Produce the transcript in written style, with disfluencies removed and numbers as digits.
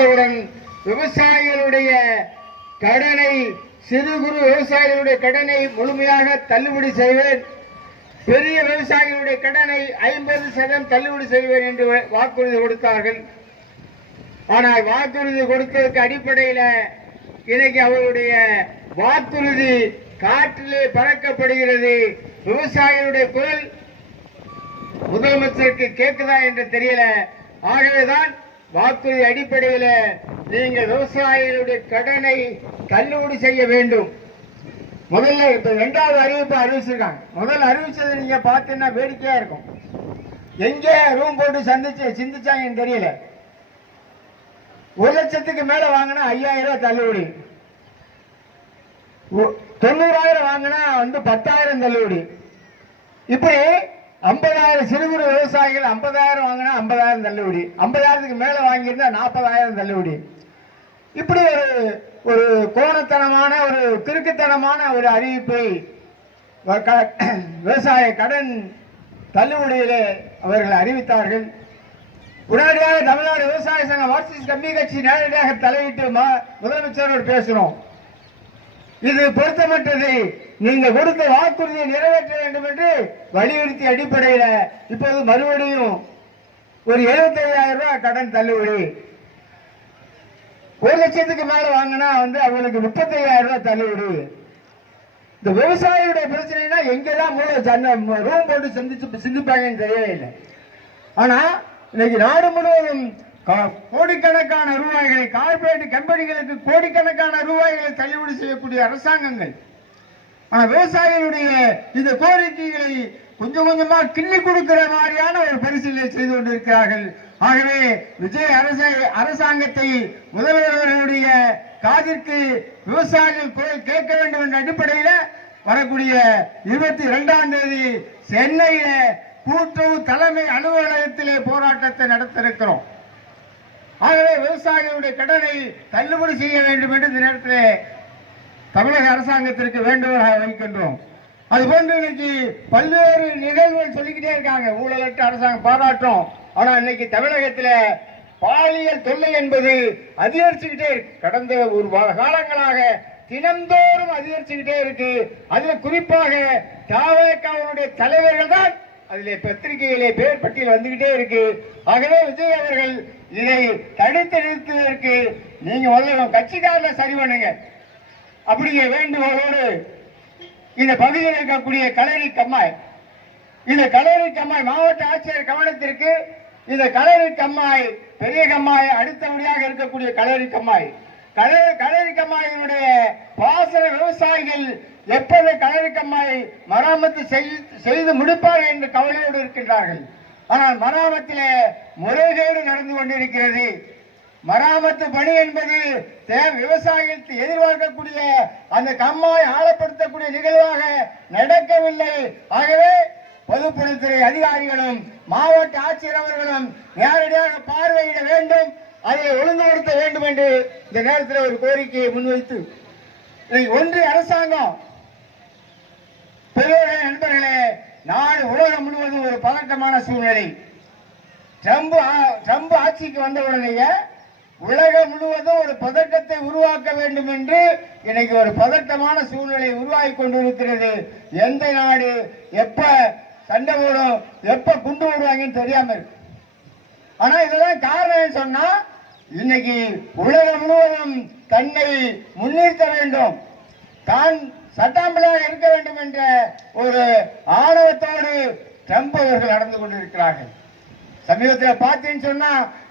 வந்தவுடன் விவசாயிகளுடைய கடனை, சிறு குறு விவசாயிகளுடைய கடனை முழுமையாக தள்ளுபடி செய்வேன், பெரிய விவசாயிகளுடைய கடனை 50% தள்ளுபடி செய்வேன் என்று வாக்குறுதி கொடுத்தார்கள். ஆனால் வாக்குறுதி கொடுத்ததற்கு அடிப்படையில் இன்னைக்கு அவருடைய வாக்குறுதி காற்றிலே பறக்கப்படுகிறது. விவசாயிகளுடைய குரல் முதலமைச்சருக்கு கேட்குதா என்று தெரியல. ஆகவேதான் வாக்குறுதி அடிப்படையில் நீங்கள் விவசாயிகளுடைய கடனை தள்ளுபடி செய்ய வேண்டும். முதல்ல இப்ப 2வது அறிவிப்பு அறிவிச்சிருக்காங்க. முதல்ல அறிவிச்சது நீங்க பார்த்தீங்கன்னா வேடிக்கையா இருக்கும். எங்கே ரூம் போட்டு சிந்திச்சாங்கன்னு தெரியல. 1 லட்சத்துக்கு மேல வாங்கினா 5000 ரூபாய் தள்ளுபடி, 90,000 வாங்கினா 10,000 தள்ளுபடி. இப்படி 50,000 சிறு குறு விவசாயிகள் 50,000 வாங்கினா 50,000 தள்ளுபடி, 50,000க்கு மேல வாங்கியிருந்தா 40,000 தள்ளுபடி. இப்படி ஒரு கோணத்தனமான ஒரு கிறுக்குத்தனமான ஒரு அறிவிப்பை விவசாய கடன் தள்ளுபடியிலே அவர்கள் அறிவித்தார்கள். உடனடியாக தமிழ்நாடு விவசாய சங்க மார்க்சிஸ்ட் கம்யூனிஸ்ட் கட்சி நேரடியாக தலையிட்டு முதலமைச்சரோடு பேசணும். இது பொருத்தமற்றது, நீங்க கொடுத்த வாக்குறுதியை நிறைவேற்ற வேண்டும் என்று வலியுறுத்திய அடிப்படையில் இப்போது மறுபடியும் ஒரு 75,000 ரூபாய் கடன் தள்ளுபடி, 1 லட்சத்துக்கு மேல வாங்கினா அவங்களுக்கு 35,000 ரூபாய் தள்ளுபடி. இந்த விவசாயியுடைய பிரச்சனைனா எங்கெல்லாம் ரூம் போட்டு சிந்திப்பாங்கன்னு தெரியவே இல்லை. ஆனா இன்னைக்கு நாடு முழுவதும் கோடிக்கணக்கான ரூபாய்களை கார்பரேட் கம்பெனிகளுக்கு கோடிக்கணக்கான ரூபாய்களை தள்ளுபடி செய்யக்கூடிய அரசாங்கங்கள், ஆனா விவசாயிகளுடைய இந்த கோரிக்கைகளை கொஞ்சம் கொஞ்சமா கிள்ளி கொடுக்கிற மாதிரியான ஒரு பரிசீலனை செய்து கொண்டிருக்கிறார்கள். ஆகவே விஜய் அரசாங்கத்தை முதல்வர்களுடைய காதிற்கு விவசாயிகள் குரல் கேட்க வேண்டும் என்ற அடிப்படையில் வரக்கூடிய 22ஆம் தேதி சென்னையில கூட்டுறவு தலைமை அலுவலகத்திலே போராட்டத்தை நடத்த இருக்கிறோம். ஆகவே விவசாயிகளுடைய கடனை தள்ளுபடி செய்ய வேண்டும் என்று இந்த நேரத்தில் தமிழக அரசாங்கத்திற்கு வேண்டுகோளாக வைக்கின்றோம். அதுபோன்று இன்னைக்கு பல்வேறு நிகழ்வுகள் சொல்லிக்கிட்டே இருக்காங்க. ஊழலற்ற அரசாங்கம் பாராட்டும். ஆனா இன்னைக்கு தமிழகத்தில் பாலியல் தொல்லை என்பது அதிகரிச்சுக்கிட்டே இருக்கு. கடந்த ஒரு காலங்களாக தினந்தோறும் அதிகரிச்சுக்கிட்டே இருக்கு. அதுல குறிப்பாக தவேகாவுடைய தலைவர்கள் தான் அதிலே பத்திரிகையிலே பேர் பட்டியல் வந்துகிட்டே இருக்கு. ஆகவே விஜய் அவர்கள் இதை தடுத்து நிறுத்துவதற்கு நீங்க முதல்ல கட்சிக்காரர்களை சரி பண்ணுங்க அப்படிங்கிற வேண்டுகோளோடு இந்த பகுதியில் இருக்கக்கூடிய களரி கம்மாய், இந்த களரி கம்மாய் மாவட்ட ஆட்சியர் கவனத்திற்கு, இந்த களரி கம்மாய் பெரிய கம்மாய் அடுத்தபடியாக இருக்கக்கூடிய களரி கம்மாய், களரி கம்மாயினுடைய பாசன விவசாயிகள் எப்போது களரி கம்மாய் மராமத்து செய்து முடிப்பார்கள் என்று கவலையோடு இருக்கின்றார்கள். ஆனால் மராமத்திலே முறைகேடு நடந்து கொண்டிருக்கிறது. மராமத்து பணி என்பது விவசாயிகளுக்கு எதிர்பார்க்கக்கூடிய அந்த கம்மாய் ஆழப்படுத்தக்கூடிய நிகழ்வாக நடக்கவில்லை. ஆகவே பொதுப்பணித்துறை அதிகாரிகளும் மாவட்ட ஆட்சியர் அவர்களும் நேரடியாக பார்வையிட வேண்டும், அதை ஒழுங்குபடுத்த வேண்டும் என்று இந்த நேரத்தில் ஒரு கோரிக்கையை முன்வைத்து ஒன்றிய அரசாங்கம், பெரியவர்களே, நண்பர்களே, நாடு உலகம் முழுவதும் ஒரு பதட்டமான சூழ்நிலை. ட்ரம்ப் ஆட்சிக்கு வந்த உடனேயே உலகம் முழுவதும் ஒரு பதட்டத்தை உருவாக்க வேண்டும் என்று இன்னைக்கு ஒரு பதட்டமான சூழ்நிலை உருவாகி கொண்டிருக்கிறது. எந்த நாடு எப்ப சண்டை போடும், எப்ப குண்டு போடுவாங்கன்னு தெரியாம இருக்கு. ஆனா இதெல்லாம் காரணம் சொன்னா இன்னைக்கு உலகம் முழுவதும் தன்னை முன்னிறுத்த வேண்டும், தான் சட்டாம்பலாக இருக்க வேண்டும் என்ற ஒரு ஆணவத்தோடு ட்ரம்ப் அவர்கள் நடந்து கொண்டிருக்கிறார்கள். சமீபத்தில் பார்த்தீங்கன்னு சொன்னா